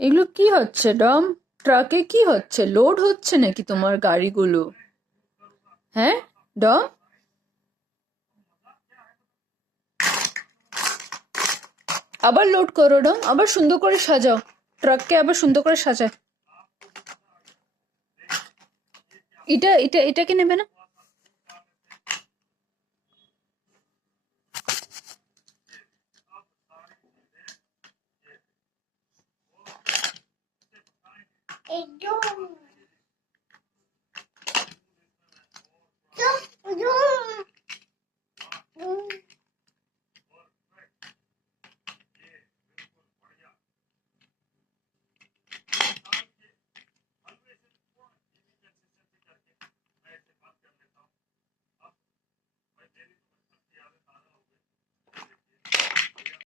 এগুলো কি হচ্ছে ডম? ট্রাকে কি হচ্ছে? লোড হচ্ছে নাকি তোমার গাড়িগুলো? হ্যাঁ ডম, আবার লোড করো ডম, আবার সুন্দর করে সাজাও, ট্রাককে আবার সুন্দর করে সাজাও। এটাকে নেবে না?